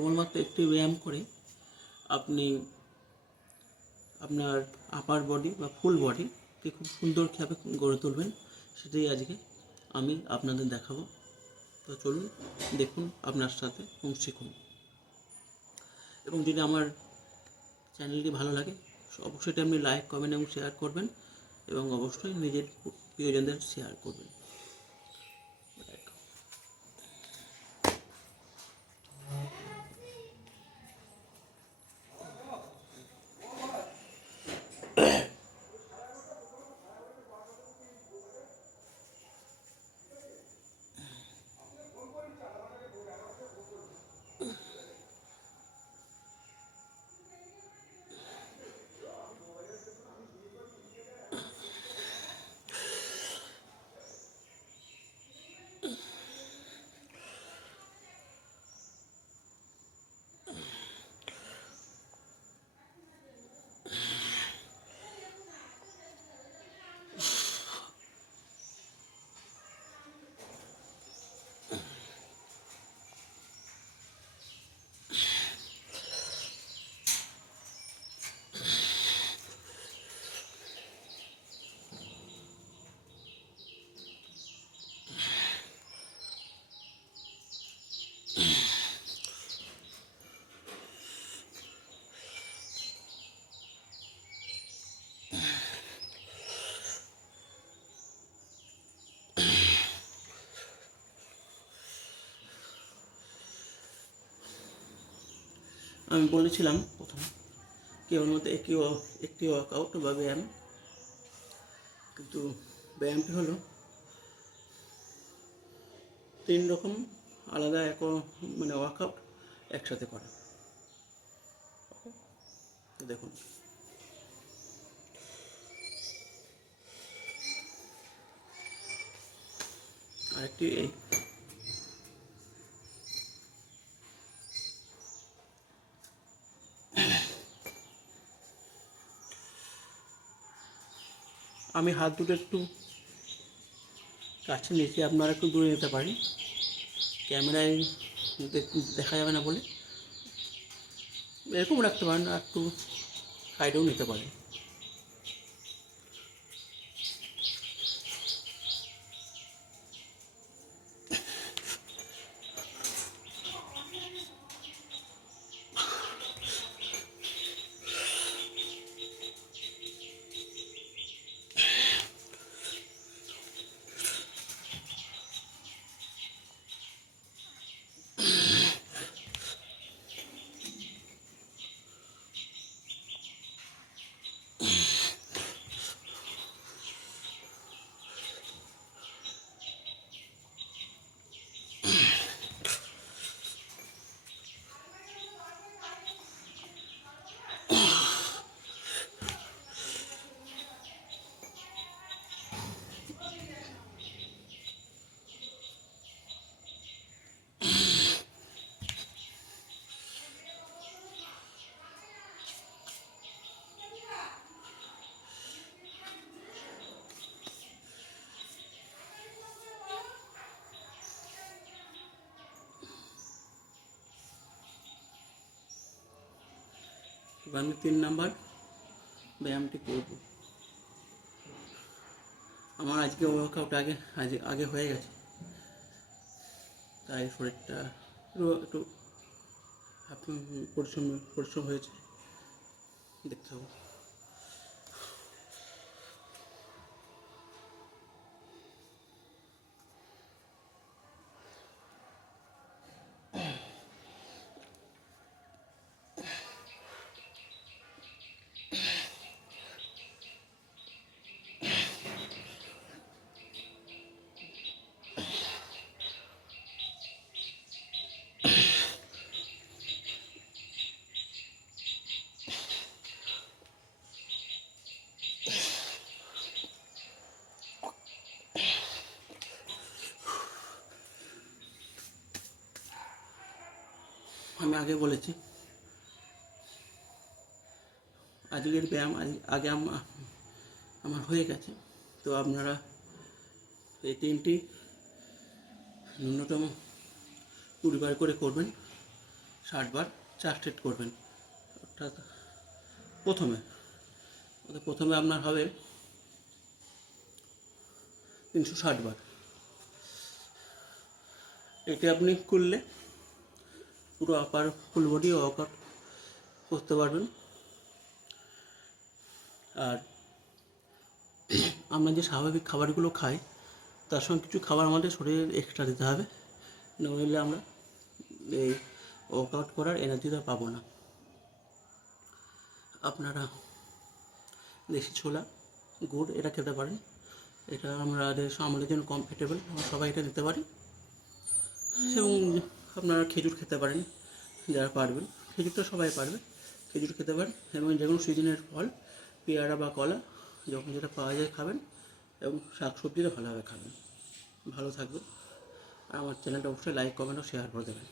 কেবলমাত্র একটি ব্যায়াম করে আপনি আপনার আপার বডি বা ফুল বডিকে খুব সুন্দরভাবে গড়ে তুলবেন, সেটাই আজকে আমি আপনাদের দেখাবো। তো চলুন দেখুন আপনার সাথে এবং শিখুন। এবং যদি আমার চ্যানেলটি ভালো লাগে অবশ্যই আপনি লাইক, কমেন্ট এবং শেয়ার করবেন, এবং অবশ্যই নিজের প্রিয়জনদের শেয়ার করবেন। আমি বলেছিলাম প্রথম কেবলমাত্র একটি ওয়ার্কআউট বা ব্যায়াম, কিন্তু ব্যায়ামটি হলো 3 রকম আলাদা ওয়ার্কআউট একসাথে করা। দেখুন, আরেকটি এই আমি হাত দুটো একটু কাছে নিয়েছি, আপনারা একটু দূরে নিতে পারেন, ক্যামেরায় দেখা যাবে না বলে এরকম রাখতে পারেন, আর একটু সাইডেও নিতে পারেন। এবার আমি 3 নাম্বার ব্যায়ামটি করব। আমার আজকে ওয়ার্কআউট আগে হয়ে গেছে, তাই শরীরটা একটু পরিশ্রম হয়েছে, দেখতে হবে। আমি আগে বলেছি আজকের ব্যায়াম আগে আমার হয়ে গেছে, তো আপনারা এই 3টি ন্যূনতম 20 বার করে করবেন, 60 বার 4 সেট করবেন। অর্থাৎ প্রথমে আপনার হবে 360 বার। এটি আপনি করলে পুরো আপার ফুল বডি ওয়ার্কআউট করতে পারবেন। আর আমরা যে স্বাভাবিক খাবারগুলো খাই তার সঙ্গে কিছু খাবার আমাদের শরীরে এক্সট্রা দিতে হবে, নইলে আমরা এই ওয়ার্কআউট করার এনার্জিটা পাবো না। আপনারা দেশি ছোলা, গুড় এটা খেতে পারেন। এটা আমাদের জন্য কমফর্টেবল, আমরা সবাই এটা দিতে পারি। এবং আপনারা খেজুর খেতে পারেন, যারা পারবেন। খেজুরটা সবাই পারবে, খেজুর খেতে পারেন। এবং যে কোনো সিজনের ফল, পেয়ারা বা কলা যখন যেটা পাওয়া যায় খাবেন। এবং শাক সবজিটা ভালোভাবে খাবেন। ভালো থাকবেন। আর আমার চ্যানেলটা অবশ্যই লাইক, কমেন্ট ও শেয়ার করে দেবেন।